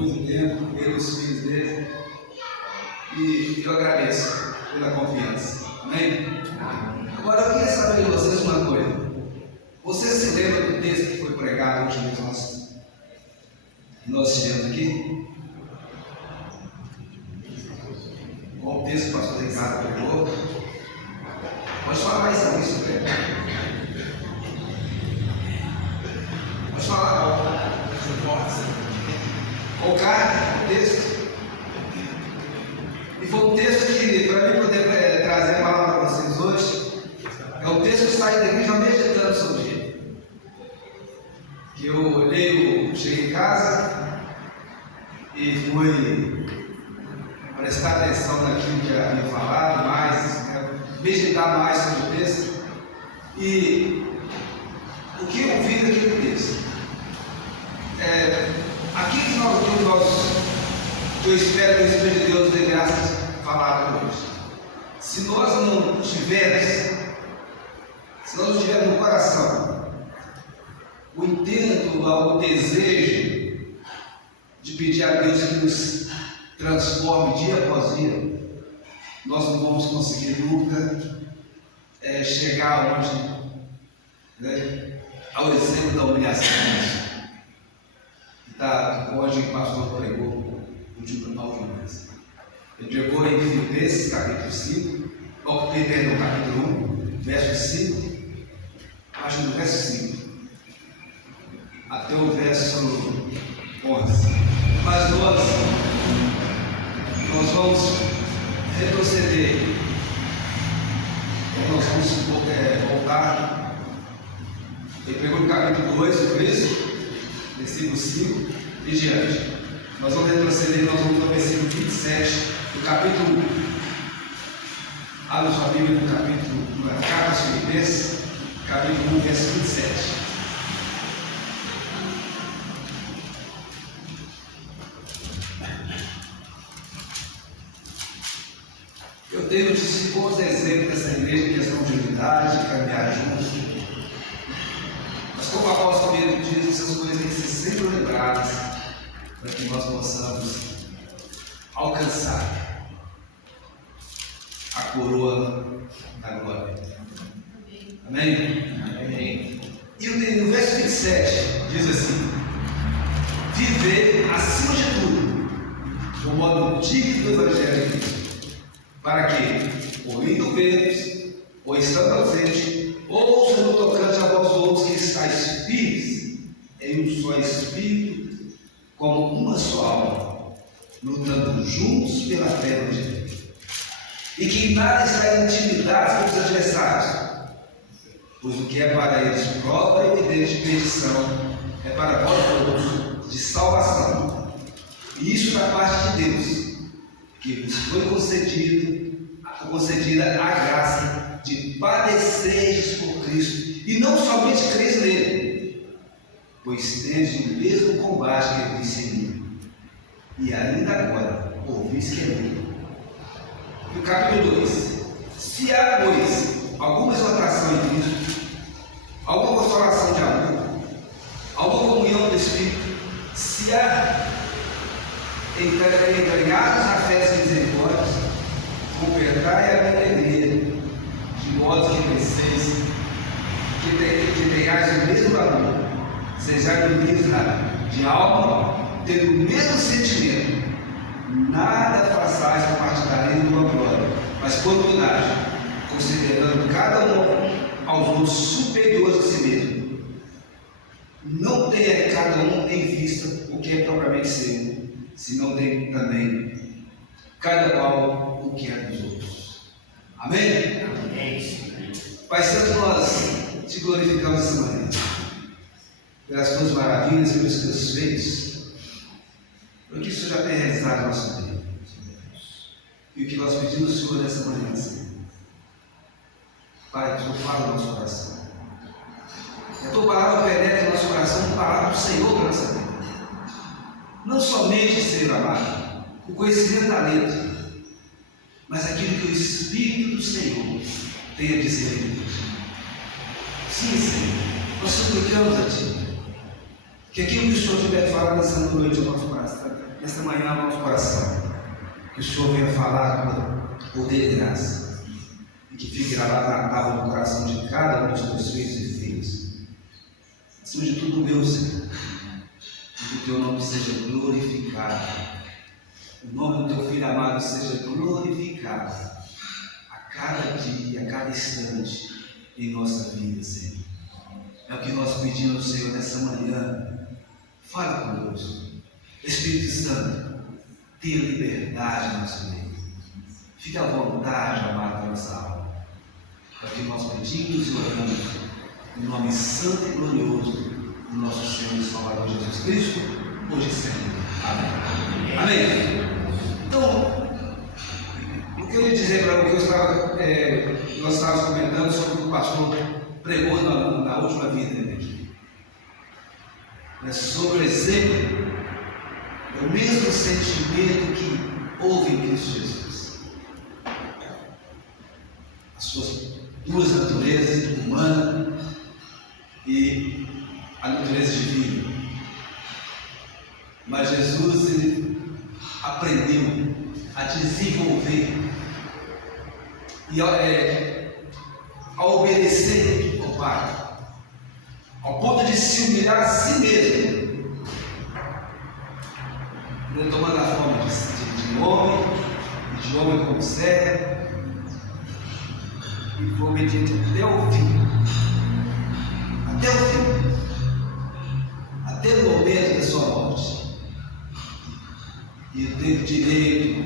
muito tempo, ele e os filhos dele. E eu agradeço pela confiança. Amém? Agora eu queria saber de vocês uma coisa. Vocês se lembram do texto que foi pregado hoje nós tivemos aqui? Qual o texto que o pastor Ricardo pregou? Pode falar isso, Pedro. Pode falar. Qual o texto? E foi um texto que, para mim poder trazer a palavra para vocês hoje, é um texto que sai daqui já meditando sobre ele. Que eu olhei, cheguei em casa e fui prestar atenção naquilo que havia falado mais, meditar mais sobre o texto. E o que eu vi daquele texto? Aqui que eu espero que o Espírito de Deus dê graças falar hoje. Se nós não tivermos no coração o intento, o desejo de pedir a Deus que nos transforme dia após dia, nós não vamos conseguir nunca chegar ao exemplo da humilhação. Hoje o pastor pregou o último vez. Ele pregou em Filipenses, capítulo 5, perdão, capítulo 1, verso 5, acho que do verso 5 até o verso 11. Mas nós vamos retroceder, nós vamos voltar. Ele pregou no capítulo 2, por isso, versículo 5 e diante. Nós vamos retroceder, nós vamos ao versículo 27 do capítulo 1. Abra sua Bíblia no capítulo, na carta aos Filipenses, capítulo 1, verso 27. Eu tenho bons exemplos dessa igreja em questão de unidade, de caminhar juntos. Mas como o apóstolo Pedro diz, essas coisas têm que ser sempre lembradas para que nós possamos alcançar a coroa da glória. Amém? Amém. E no verso 27 diz assim: viver acima de tudo o modo digno do Evangelho de Cristo, para que, ou indo vermos, ou estando ausente, ouçam no tocante a vós outros que estáis firmes em um só Espírito, como uma só alma, lutando juntos pela fé de Deus, e que em nada estáis intimidados pelos adversários, pois o que é para eles prova evidente de perdição é para vós outros de salvação, e isso da parte de Deus, que vos foi concedida a graça de padecerdes por Cristo, e não somente creis nele, pois tendes o mesmo combate que eu disse em mim, e ainda agora ouvis que é meu. No capítulo 2: se há, pois, alguma exortação em Cristo, alguma consolação de amor, alguma comunhão do Espírito, se há entregados a fé e misericórdia, completai a minha alegria, de modo que penseis, que tenhais o mesmo valor, sejais unidos de alma, tendo o mesmo sentimento, nada façais para partilhar de uma glória, mas por unidade, considerando cada um aos outros superiores a si mesmo. Não tenha cada um em vista o que é propriamente seu, se não tem também cada qual o que é dos outros. Amém? Amém. Pai Santo, nós te glorificamos essa manhã pelas tuas maravilhas, pelos teus feitos, pelo que o Senhor já tem realizado na nossa vida, e o que nós pedimos ao Senhor nessa manhã, Senhor. Pai, que o Senhor fale no nosso coração, que a tua palavra penetre no nosso coração, a palavra do Senhor para nossa vida. Não somente, Senhor amado, o conhecimento da letra, mas aquilo que o Espírito do Senhor tem a dizer em Deus. Sim, Senhor, nós suplicamos a Ti, que aquilo que o Senhor tiver falado nessa noite no nosso coração, nesta manhã ao nosso coração, que o Senhor venha falar com poder e graça, e que fique gravado na tábua do coração de cada um dos teus filhos e filhas. Acima de tudo, meu Senhor, que o teu nome seja glorificado, o nome do teu Filho amado seja glorificado a cada dia, a cada instante em nossa vida, Senhor. É o que nós pedimos, Senhor, nessa manhã. Fala conosco. Espírito Santo, tenha liberdade na nossa vida. Fique à vontade, amado, da nossa alma. É o que nós pedimos e oramos, em nome santo e glorioso do nosso Senhor e Salvador Jesus Cristo, hoje e sempre. Amém. Amém. Então, o que eu ia dizer para você, nós estávamos comentando sobre o que o pastor pregou na última vida, né? Sobre o exemplo, o mesmo sentimento que houve em Cristo Jesus. As suas duas naturezas, humana e a natureza divina. Mas Jesus, ele aprendeu a desenvolver e a obedecer ao Pai, ao ponto de se humilhar a si mesmo, ele tomando a forma de homem como servo, e foi obediente até o fim, até o momento da sua morte. E ele teve direito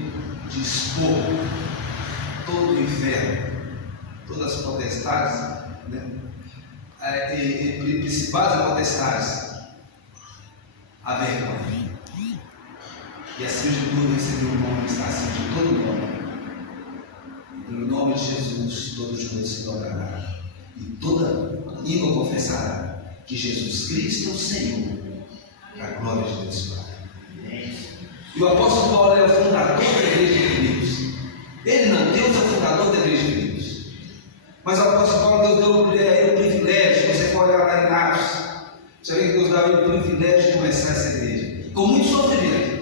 de expor todo o inferno, todas as potestades, né? E principais potestades, a vergonha. E acima de tudo recebeu o nome que está acima de todo nome. E pelo nome de Jesus, todo joelho se dobrará e toda língua confessará que Jesus Cristo é o Senhor, para a glória de Deus Pai. E o apóstolo Paulo é o fundador da igreja de Filipos. Ele não, Deus é o fundador da igreja de Filipos. Mas o apóstolo Paulo, Deus deu a ele o privilégio. Você pode olhar lá em Atos, você vê que Deus dá a ele o privilégio de começar essa igreja, com muito sofrimento.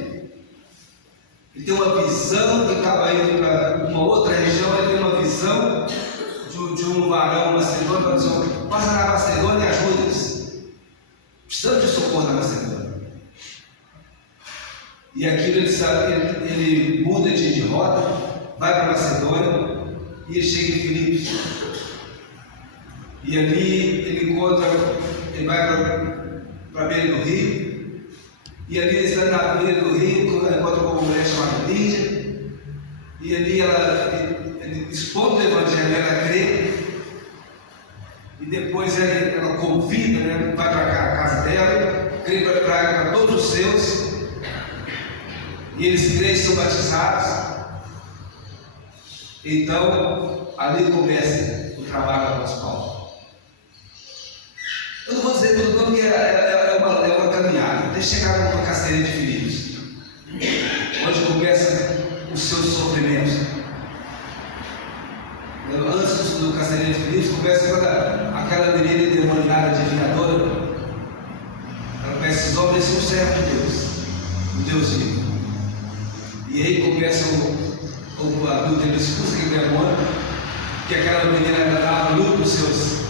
Ele tem uma visão, que estava indo para uma outra região, ele tem uma visão de um varão macedônio, para dizer: passa na Macedônia e ajuda-nos. Precisamos de socorro na Macedônia. E aquilo ele muda de rota, vai para Macedônia e ele chega em Filipos. E ali ele vai para a beira do rio. E ali ele está na beira do rio, encontra com uma mulher chamada Lídia. E ali ele expõe o evangelho, ela crê. E depois ela convida, né, vai para a casa dela, crê para todos os seus. E eles creem, são batizados. Então, ali começa o trabalho do apóstolo Paulo. Eu não vou dizer tudo, porque é uma caminhada, até chegar numa caceria de Filipos, onde começa os seus sofrimentos. Antes do caceria de Filipos, começa aquela menina endemoniada, adivinhadora. Ela conhece: esses homens são servos de Deus, o Deus vivo. E aí começa a luta de discurso que demora, que aquela menina dava luta para os seus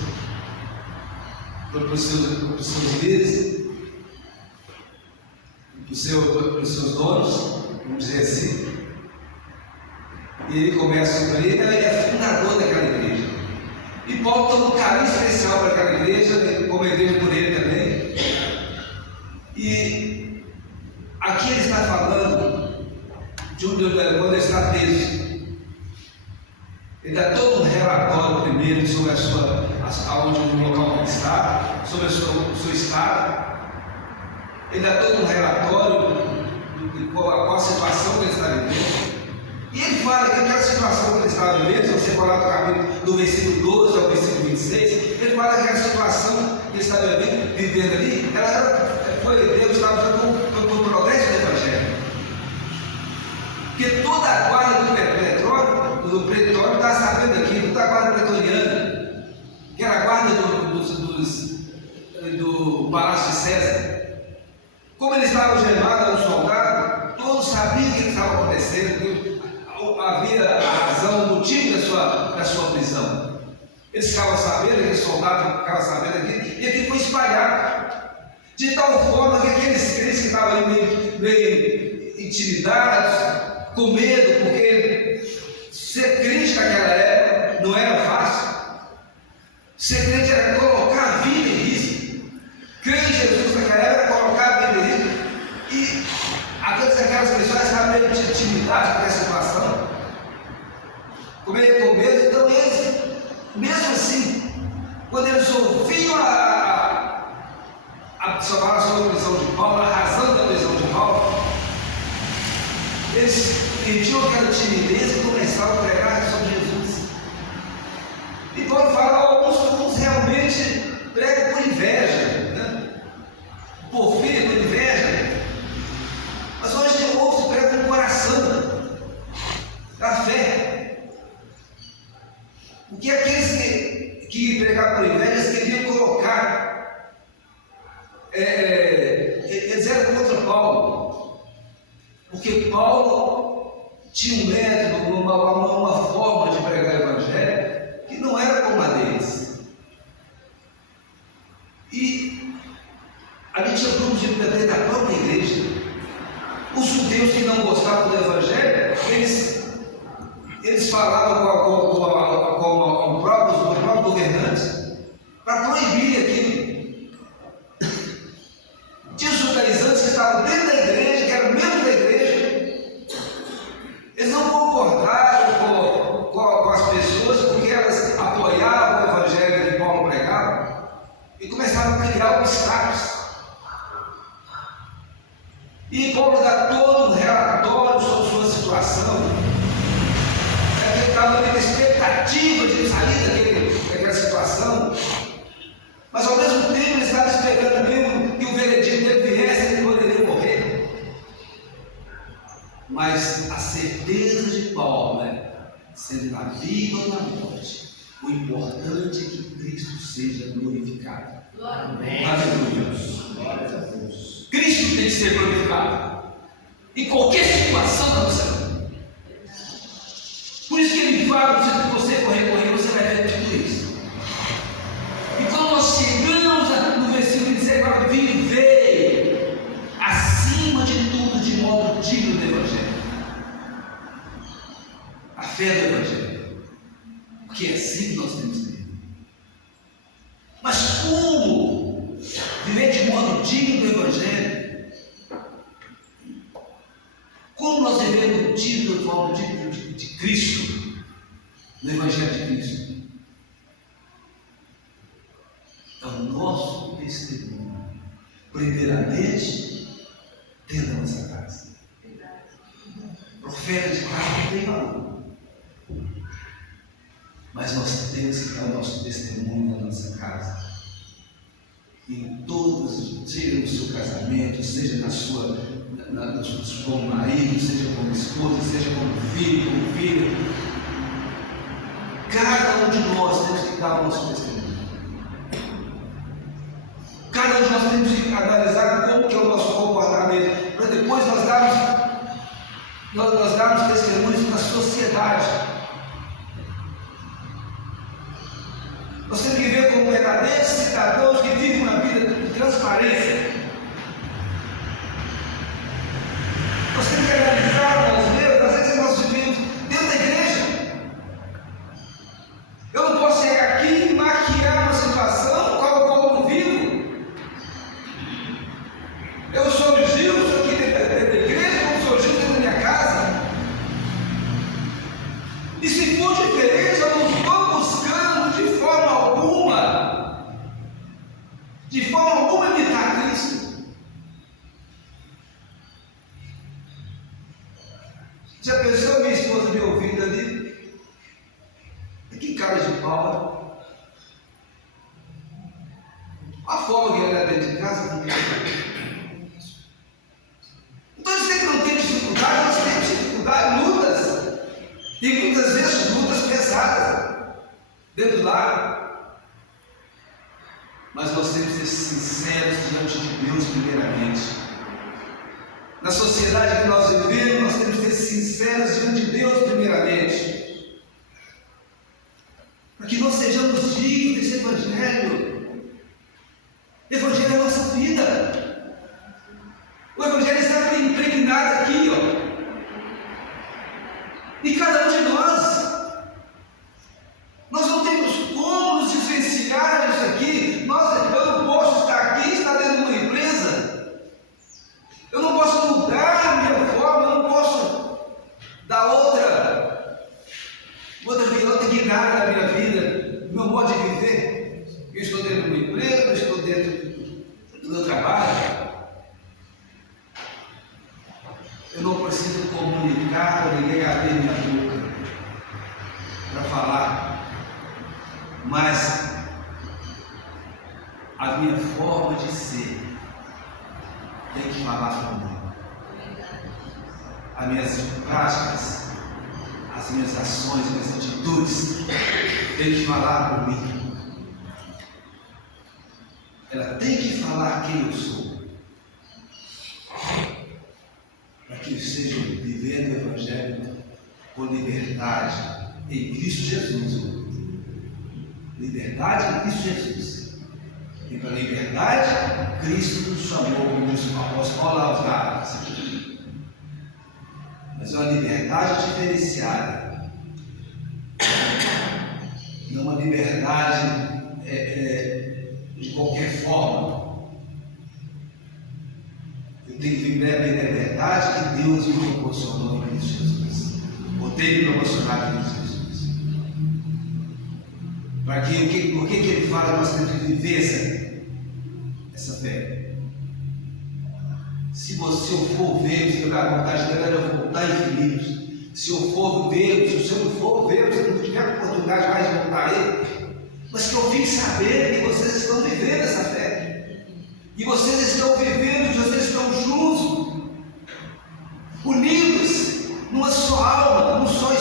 líderes, para os seus donos, vamos dizer assim. E ele começa por ele é fundador daquela igreja. E Paulo toma um carinho especial para aquela igreja, como a igreja por ele também. E aqui ele está falando quando ele está preso. Ele dá todo um relatório primeiro sobre aonde o local que ele está, sobre o seu estado. Ele dá todo um relatório de qual a situação que ele está vivendo. E ele fala que aquela situação que ele estava vivendo, se você falar do capítulo do versículo 12 ao versículo 26, ele fala que aquela situação que ele estava vivendo ali, Deus estava dando um progresso do Evangelho. Porque toda a guarda do pretório está sabendo aquilo, toda a guarda pretoriana, que era a guarda do palácio de César. Como ele estava algemado, um soldado, acontecendo, havia a razão, o motivo da sua prisão. Eles ficavam sabendo, aqueles soldados ficavam sabendo aqui, e aquilo foi espalhado. De tal forma que aqueles crentes que estavam ali meio intimidados, com medo, porque ser crente naquela época não era fácil. Ser crente era colocar a vida em risco. Crer em Jesus naquela época era colocar a vida em risco. E aquelas pessoas estavam meio intimidadas por essa situação, com medo. Então eles, mesmo assim, quando eles ouviam sobre a prisão de Paulo, a razão da prisão de Paulo, eles perdiam aquela timidez e começavam a pregar sobre Jesus. E Paulo fala, alguns realmente pregam por inveja, né? Por filho, por inveja. Mas hoje tem outros que pregam com o coração, da fé. Porque aqueles que pregavam por inveja, eles queriam colocar. Eles eram contra Paulo, porque Paulo tinha um método, uma forma de pregar o evangelho que não era como a deles. E ali tinha grupos de dentro da própria igreja. Os judeus que não gostavam do evangelho, eles falavam com os próprios governantes para proibir aquilo. Tinha os judaizantes que estavam dentro da igreja, que eram membros da igreja, eles não concordaram com as pessoas porque elas apoiavam o evangelho que Paulo pregava e começaram a criar obstáculos. E Paulo dá todo um relatório sobre sua situação. Ele estava na expectativa de sair daquela situação, mas ao mesmo tempo ele estava esperando mesmo que o veredito dele viesse e ele poderia morrer. Mas a certeza de Paulo, sendo na vida ou na morte, o importante é que Cristo seja glorificado. Amém. Aleluia. Glória a Deus. Cristo tem que ser glorificado em qualquer situação da nossa vida. Por isso que ele fala, se você for recorrer, você vai ver tudo isso. E quando nós chegamos no versículo 19, viver acima de tudo de modo digno do Evangelho. A fé do Evangelho. Porque é assim que nós temos que viver. Mas como viver de modo digno do Evangelho? Como nós devemos digno de modo digno de Cristo, no Evangelho de Cristo? É o nosso testemunho, primeiramente, dentro da nossa casa. Profeta de casa não tem valor, mas nós temos que dar o nosso testemunho na nossa casa. Em todos, seja no seu casamento, seja como marido, seja como esposa, seja como filho, como filha. Cada um de nós temos que dar o nosso testemunho. Cada um de nós temos que analisar como que é o nosso comportamento, para depois nós darmos testemunhos na sociedade. Nós temos que viver como verdadeiros cidadãos que vivem uma vida de transparência. Nós temos que analisar nós mesmos, às vezes nós vivemos dentro da igreja. Eu não posso chegar aqui e maquiar uma situação com a qual eu não vivo. Eu sou o Gil, sou aqui dentro da igreja, como sou o Gil dentro da minha casa. E se for diferente, eu não estou buscando de forma alguma imitar Cristo. Já pensou minha esposa me ouvindo ali? Que cara de pau. A forma que ela é dentro de casa não tem. Então eu sei que não tem dificuldade, nós temos dificuldade, lutas. E muitas vezes lutas pesadas dentro do lar. Mas nós temos que ser sinceros diante de Deus primeiramente. Na sociedade que nós vivemos, nós temos que ter ser sinceros diante de Deus primeiramente, para que nós sejamos dignos desse Evangelho. O Evangelho é a nossa vida. O Evangelho está impregnado aqui, ó. E cada um de nós não temos como nos desvencilhar disso aqui. Eu não posso estar aqui e estar dentro de uma empresa. Eu não posso mudar a minha forma, eu não posso dar outra guinada na minha vida, no meu modo de viver. Eu estou dentro de uma empresa, eu estou dentro do meu trabalho. Eu não preciso comunicar para ninguém abrir minha boca para falar. Mas a minha forma de ser tem que falar comigo. As minhas práticas, as minhas ações, as minhas atitudes tem que falar comigo. Ela tem que falar quem eu sou, para que eu esteja vivendo o Evangelho com liberdade em Cristo Jesus. Liberdade em Cristo Jesus. E para a liberdade, Cristo nos chamou, como diz o apóstolo Paulo aos Gálatas. Mas é uma liberdade diferenciada. Não uma liberdade de qualquer forma. Eu tenho que viver a liberdade que Deus me proporcionou em Cristo Jesus. Ou tem me proporcionado em Cristo Jesus. Por que ele fala que nós temos que viver essa fé? Se eu for ver, se eu dar vontade dela, eu voltar em Filipos. Se eu for ver, se eu não for ver, se eu não tiver oportunidade mais de voltar a ele, mas que eu fique sabendo que vocês estão vivendo essa fé. E vocês estão vivendo, vocês estão juntos, unidos, numa só alma, num só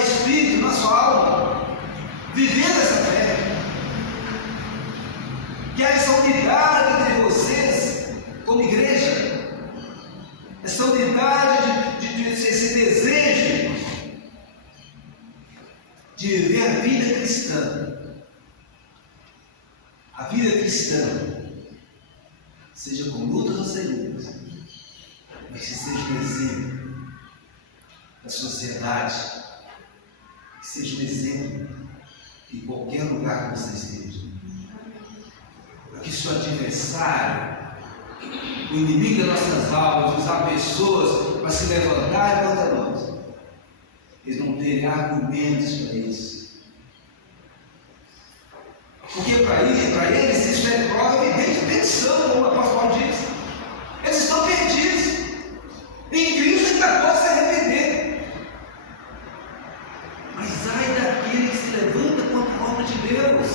espírito, numa só alma. Vivendo essa fé, que há essa unidade entre vocês, como igreja, essa unidade esse desejo de viver a vida cristã. A vida cristã, seja com lutas ou sem lutas, mas que seja um exemplo da sociedade, que seja um exemplo em qualquer lugar que você esteja, para que seu adversário, o inimigo das nossas almas, usar pessoas para se levantar contra nós, eles não terem argumentos para isso, porque para eles isso é prova evidente de perdição, como o apóstolo Paulo diz. Eles estão perdidos. Em Cristo ainda pode se arrepender, mas ai daquele que se levanta contra a obra de Deus.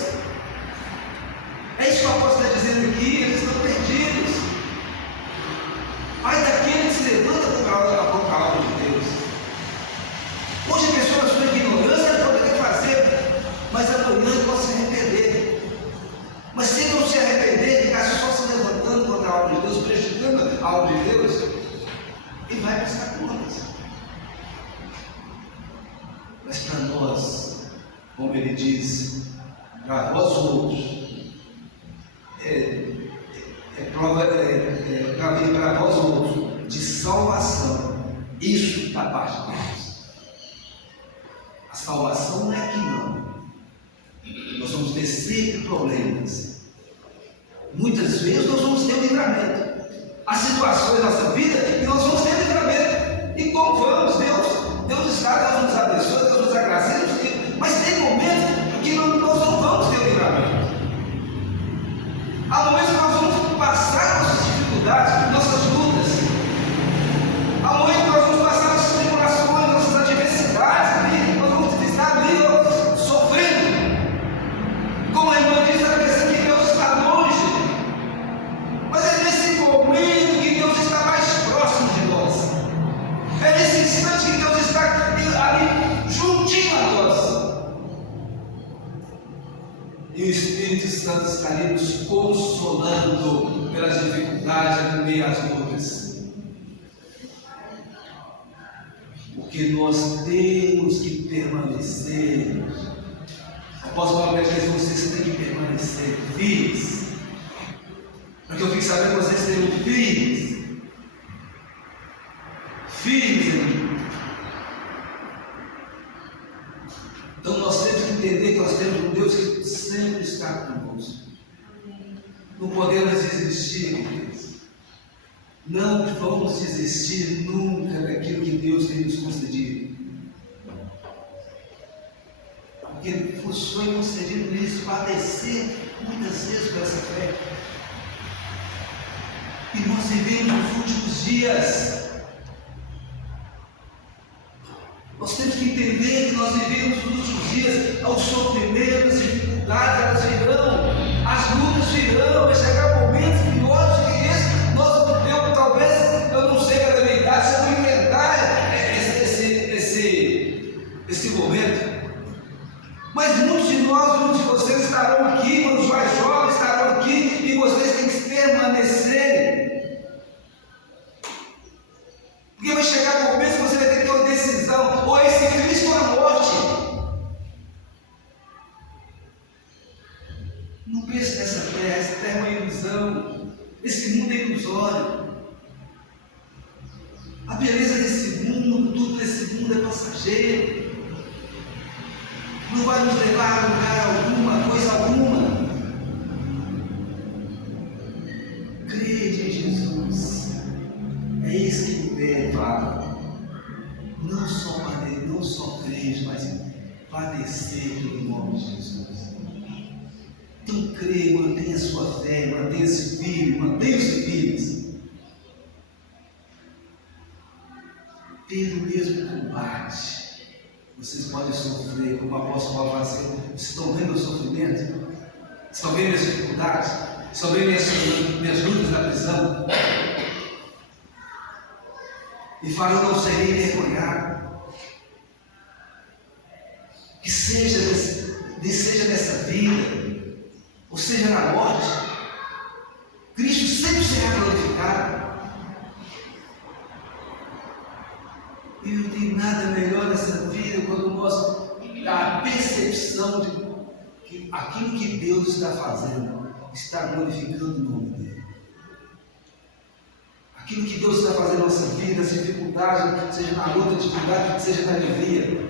É isso que o apóstolo está dizendo aqui. Eles estão perdidos. Ai daquele que se levanta contra a obra de Deus. Hoje a pessoa, na sua ignorância, não poder fazer, mas amanhã ele pode se arrepender. Mas se ele não se arrepender, ficar só se levantando contra a obra de Deus, prejudicando a obra de Deus, ele vai prestar contas. Mas para nós, como ele diz, para vós outros, para vós outros, de salvação, isso da parte de Deus. A salvação não é aqui não. Nós vamos ter sempre problemas. Muitas vezes nós vamos ter um livramento. Há situações na nossa vida que nós vamos ter livramento. E como vamos? Deus está, Deus nos abençoe, Deus nos agracia, mas tem momentos que nós não vamos ter livramento. Há momentos que nós vamos passar nossas dificuldades, nossas lutas. Há momentos que nós vamos passar nossas tribulações, nossas adversidades, nós vamos estar ali sofrendo. Como a irmã diz, a questão que Deus está longe. Mas é nesse momento que Deus está mais próximo de nós. É nesse instante que Deus está ali juntinho a nós. E o Espírito Santo está ali nos consolando pelas dificuldades e meio às lutas. porque nós temos que permanecer. O apóstolo Paulo diz que vocês têm que permanecer firmes, porque eu fico sabendo que vocês serão firmes, firmes em mim. Então nós temos que entender que nós temos um Deus que sempre está conosco. Não podemos desistir, queridos. Não vamos desistir nunca daquilo que Deus tem nos concedido. Porque nos foi concedido isso, padecer muitas vezes por essa fé. E nós vivemos os últimos dias. Nós temos que entender que nós vivemos os últimos dias. Aos sofrimentos, as dificuldades, elas virão. As lutas virão. Vai chegar momentos piores do que esse. Talvez, eu não sei a minha idade, se eu vou enfrentar esse momento. Mas muitos de nós, muitos de vocês estarão aqui, quando os mais jovens estarão aqui, e vocês têm que permanecer. Porque vai chegar um momento que você vai ter que ter uma decisão, ou esse Cristo ou a morte. Não pense nessa terra, essa terra é uma ilusão, esse mundo é ilusório. A beleza desse mundo, tudo desse mundo é passageiro. Não vai nos levar a lugar alguma, coisa alguma. Crede em Jesus. É isso que o Pedro fala. Não só crede, mas padecer pelo nome de Jesus. Então creia, mantenha a sua fé, mantenha-se firme, mantenha-se firmes. Tendo o mesmo combate. Vocês podem sofrer, como o apóstolo Paulo fala assim, vocês estão vendo o sofrimento? Estão vendo as dificuldades? Estão vendo minhas lutas na prisão? E fala, eu não serei envergonhado. Que seja nessa vida, ou seja na morte, Cristo sempre será glorificado. E não tem nada melhor nessa vida quando nós a percepção de que aquilo que Deus está fazendo está glorificando o nome dele. Aquilo que Deus está fazendo na nossa vida, as dificuldades, seja na luta, dificuldade, seja na alegria.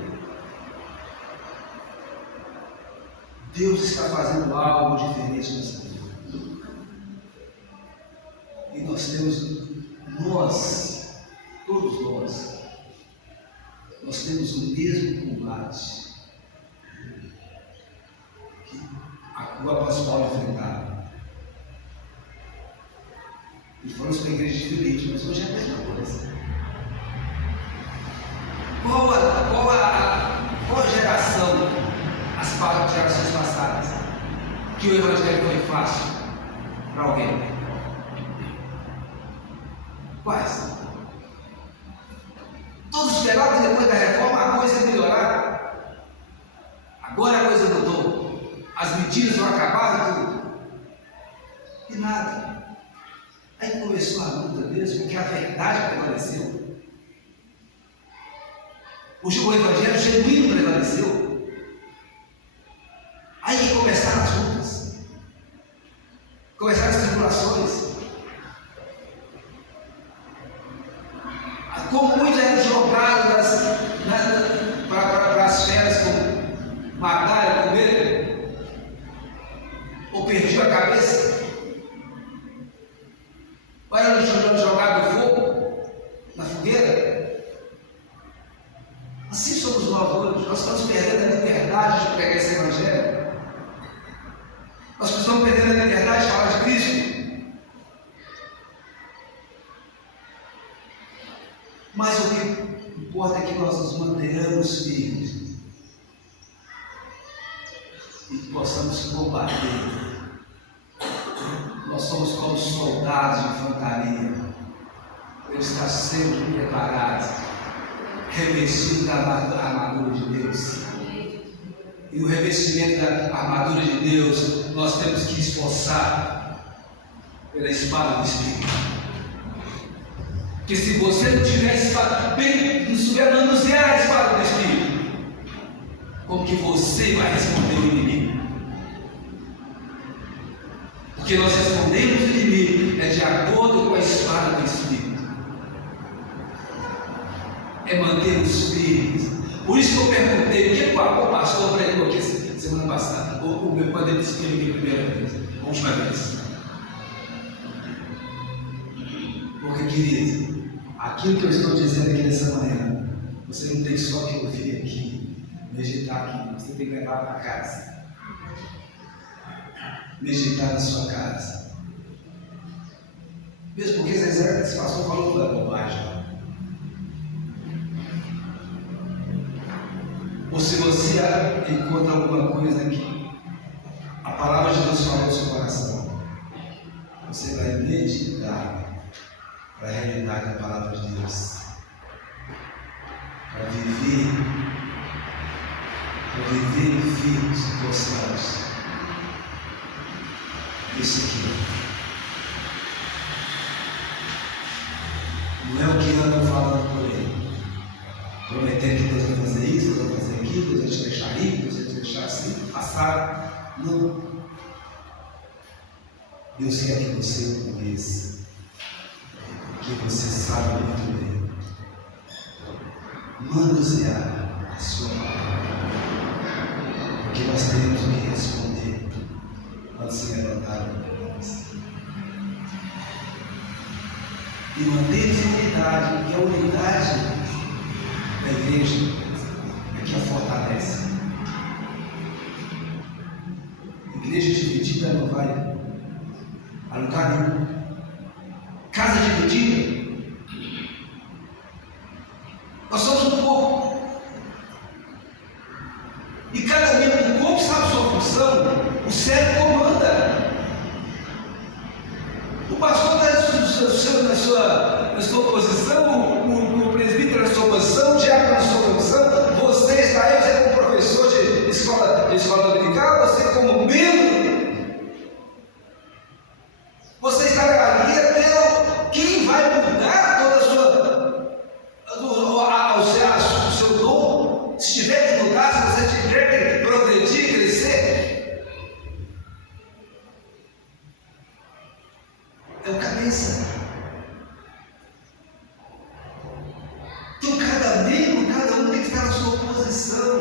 Deus está fazendo algo diferente nessa vida. E nós temos, todos nós temos o mesmo combate que o apóstolo Paulo enfrentava. E foram para a igreja de Filipe, mas hoje é a mesma coisa. Qual a geração, as gerações passadas, que o evangelho foi fácil para alguém? Quais? Todos esperavam que depois da reforma a coisa ia melhorar. Agora a coisa mudou. As mentiras vão acabar tudo. E nada. Aí começou a luta mesmo, porque a verdade prevaleceu. O evangelho genuíno prevaleceu. Aí começaram as lutas. Começaram as tribulações. Como muitos eram jogados para as feras, como matar, comer, ou perdiam a cabeça, ou eram jogados no fogo, na fogueira. Assim somos nós hoje. Nós estamos perdendo a liberdade de pregar esse evangelho. Nós estamos perdendo a liberdade de falar de Cristo. Mas o que importa é que nós nos mantenhamos firmes e que possamos combater. Nós somos como soldados de infantaria. Ele está sempre preparado, revestido da armadura de Deus. E o revestimento da armadura de Deus, nós temos que esforçar pela espada do Espírito. Que se você não tiver espada, bem, não souber manusear a espada do Espírito, como que você vai responder o inimigo? Porque nós respondemos o inimigo de acordo com a espada do Espírito. É manter os firmes. Por isso que eu perguntei, o que o pastor pregou aqui semana passada? O meu quando ele disse aqui a primeira vez, a última vez. Porque, querido, aquilo que eu estou dizendo aqui nessa manhã, você não tem só que ouvir aqui, meditar aqui, você tem que levar para casa. Meditar na sua casa. Mesmo porque esse pastor falou da bobagem. Ou se você encontra alguma coisa que a palavra de Deus falou no seu coração, você vai meditar para a realidade da palavra de Deus, para viver firmes e constantes. Isso aqui não é o que andam falando por aí, prometendo que Deus vai fazer isso, Deus vai fazer aquilo, Deus vai te deixar rico, Deus vai te deixar assim, passar. Não. Deus quer que você conheça, que você sabe muito bem manusear a sua palavra, porque nós temos que responder quando se levantar o nós. E manter a unidade, e a unidade da igreja é que a fortalece. A igreja dividida não vai a lugar nenhum. Casa dividida, nós somos um corpo, e cada membro do corpo sabe sua função. O cérebro comanda. O pastor está na sua posição, o presbítero na sua posição, o diácono na sua posição, você está aí, você como professor de escola dominical, você como membro, você está ali até quem vai mudar toda o seu dom, se tiver que mudar, se você tiver que progredir, crescer, é o cabeça. Então cada um tem que estar na sua posição.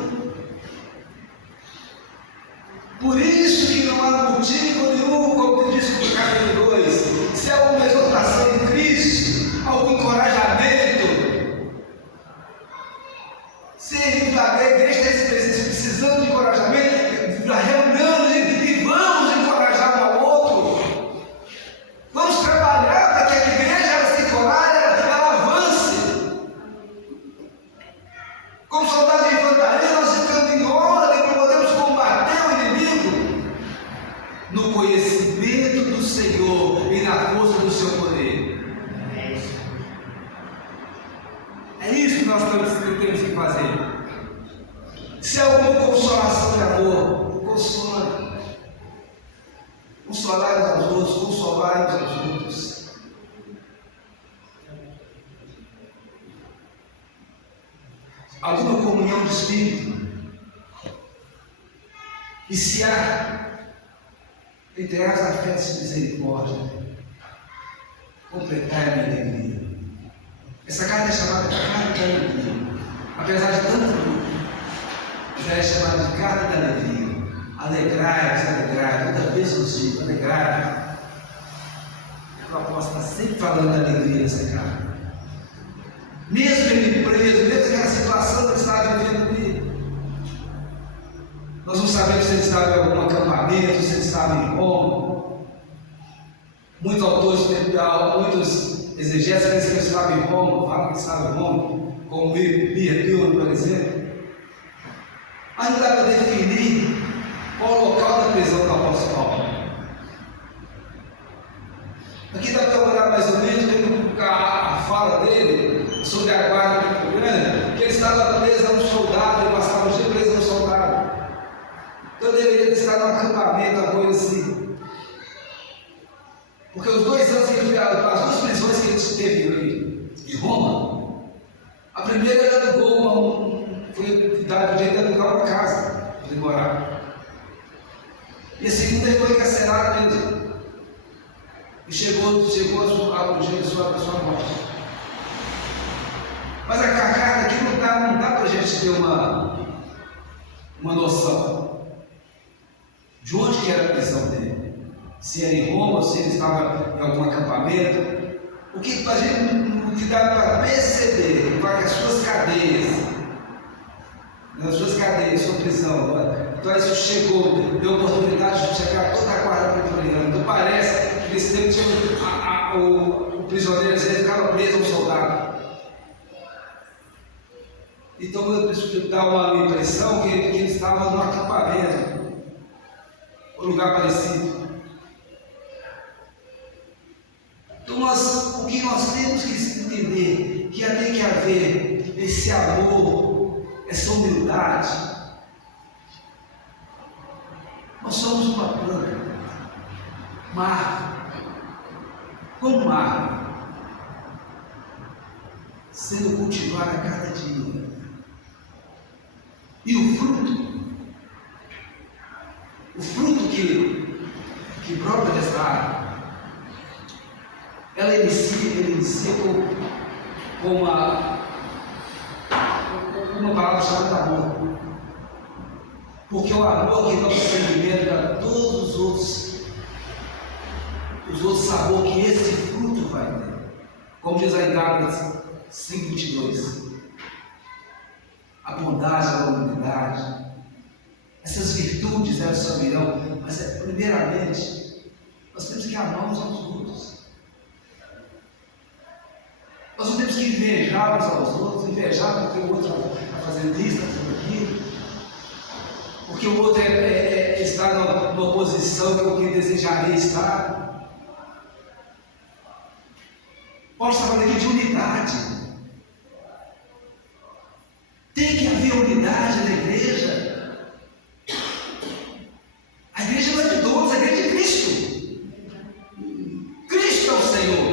Por isso que não há motivo nenhum, como diz o capítulo 2, se há alguma exortação em Cristo, algum encorajamento, se a igreja está precisando de encorajamento, reunamos e vamos encorajar um ao outro. Vamos trabalhar para que a igreja ela se encoraje, ela avance. Como soldados de infantaria, nós ficamos em ordem para podermos combater o inimigo no conhecimento do Senhor e na força do seu poder. É isso que nós temos que fazer. Se há alguma consolação de amor, console. Consolar uns aos outros, consolar uns aos outros. Alguma comunhão de espírito. E se há entre as afetos de misericórdia, completar a minha alegria. Essa carta é chamada de carta da alegria. Apesar de tanto grupo, já é chamada de carta da alegria. Alegrai, toda vez eu digo, alegrai. O apóstolo está sempre falando da alegria nessa carta. Mesmo ele preso, mesmo aquela situação que ele estava vivendo ali. Nós não sabemos se ele estava em algum acampamento, se ele estava em Roma. Muitos autores, muitos exegetas pensam que ele estava em Roma, falam que ele estava em Roma, como Miriam, por exemplo. Mas não dá para definir qual o local da prisão do apóstolo Paulo. Aqui dá para olhar mais ou menos a fala dele sobre a guarda do Campo Grande, que ele estava preso a um soldado, ele passava o dia preso a um soldado. Então ele deveria estar no acampamento, uma coisa assim. Porque os 2 anos que ele fez, as 2 prisões que ele teve ali, e Roma. A primeira era do gol, foi dado o direito de alugar uma casa para ele morar. E a segunda ele foi encarcerado mesmo. E chegou ao dia da sua morte. Mas a carta aqui não dá para a gente ter uma noção de onde que era a prisão dele. Se era em Roma, se ele estava em algum acampamento. O que dá para perceber para que as suas cadeias, sua prisão, então isso chegou, deu oportunidade de chegar toda a guarda pretoriana. Então parece que nesse tempo o prisioneiro ficava preso a um soldado. Então eu dá uma impressão que ele estava no acampamento, um lugar parecido. Então o que nós temos que entender, que tem que haver esse amor, essa humildade. Nós somos uma planta, uma árvore, como uma árvore, sendo cultivada a cada dia. E o fruto que brota dessa árvore, ela inicia com uma palavra chamada amor. Porque o amor que dá o sentimento a todos os outros sabores que esse fruto vai ter. Como diz a Gálatas 5:22. A bondade, a humildade, essas virtudes elas só virão, mas primeiramente nós temos que amar uns aos outros. Nós não temos que invejar uns aos outros, invejar porque o outro está fazendo isso, está fazendo aquilo, porque o outro está numa posição que eu que desejaria estar. Paulo está falando aqui de unidade. Tem que haver unidade na igreja. A igreja não é de todos, a igreja é de Cristo. Cristo é o Senhor.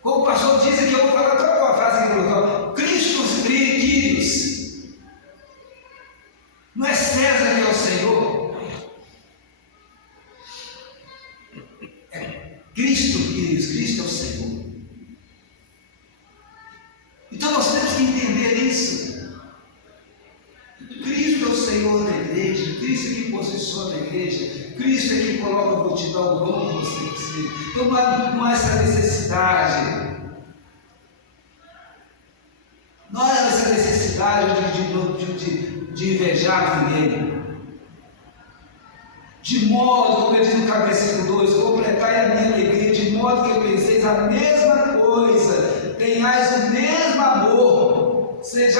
Como o pastor diz aqui, eu vou falar toda uma frase que ele colocou: Christus Kyrios. Não é César que é o Senhor. É Cristo Kyrios, Cristo é o Senhor. Então nós temos que entender isso. Cristo é o Senhor da igreja, Cristo é quem posiciona a igreja, Cristo é quem coloca a multidão o dom que você precisa. Então não há essa necessidade, não há essa necessidade de invejar ninguém. De modo, como ele diz no versículo 2, completai a minha alegria, de modo que penseis a mesma coisa, tenhais o mesmo amor, sejais